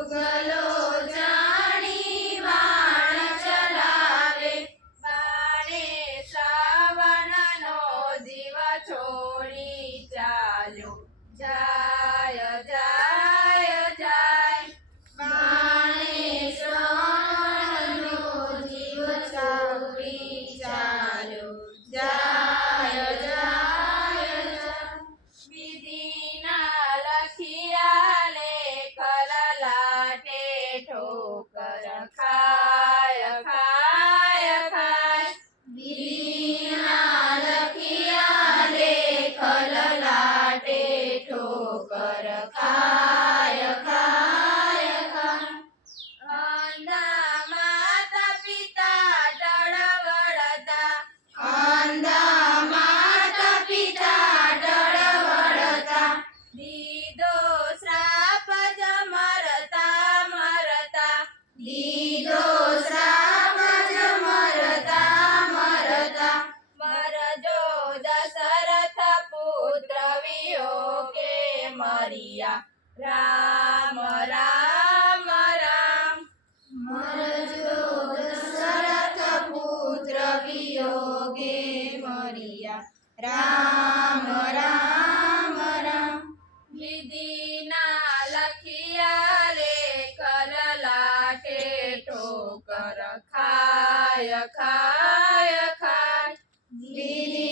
યુગલો જાણી બાણ ચલાવે, બાણે શ્રાવણનો જીવ છોડી ચાલ્યો, જાય જાય જાય. બાણે શ્રાવણનો જીવ છોડી ચાલ્યો, જાય જાય જાય. વિધિના લખિયા લેખ લલાટે ઠોકર ખાય ખાય ખાય. વિધિના લખિયા લેખ લલાટે ઠોકર ખાય ખાય ખાય. અંધા માતા પિતા ટળવળતા, અંધા માતા પિતા ટળવળતા, દીધો શ્રાપ જ મરતા મરતા, દીધો શ્રાપ જ મરતા મરતા. મરજો દશરથ પુત્ર વિયોગે મર્યા, રામ રામ રામ. મરજો દશરથ પુત્ર વિયોગે મર્યા, રામ રામ રામ. વિધિના લખિયા લેખ લલાટે ઠોકર ખાય ખાય ખાય. વિધિ